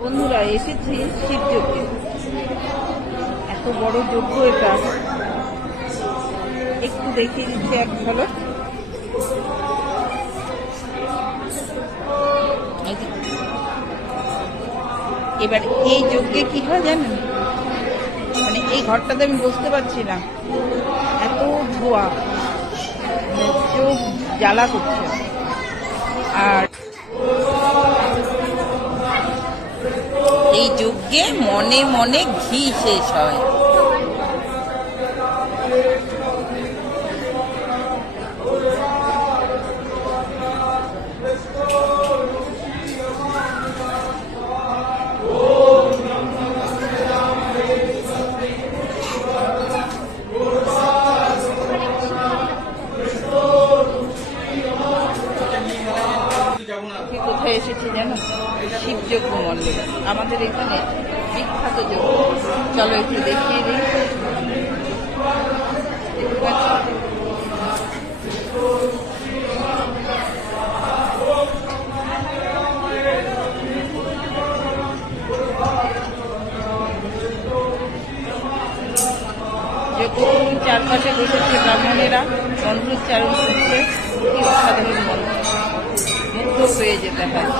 বন্ধুরা এসেছি শিবযজ্ঞে। এত বড় যজ্ঞ এটা, একটু দেখিয়ে দিচ্ছি এক ঝলক। এবার এই যজ্ঞে কি হয় জানেন, মানে এই ঘরটাতে আমি বসতে পারছি না, এত ধোয়া, চোখ জ্বালা করছে। আর এই যজ্ঞে মনে মনে ঘি শেষ হয়। কোথায় এসেছি জানো? শিবযজ্ঞ মণ্ডপ, আমাদের এখানে বিখ্যাত যজ্ঞ। চলো একটু দেখিয়ে দিই। যজ্ঞ চারপাশে বসেছে ব্রাহ্মণেরা, মন্ত্রোচ্চারণ করছে। কি অসাধারণ মন্ত্র, মুগ্ধ হয়ে যেতে হয়।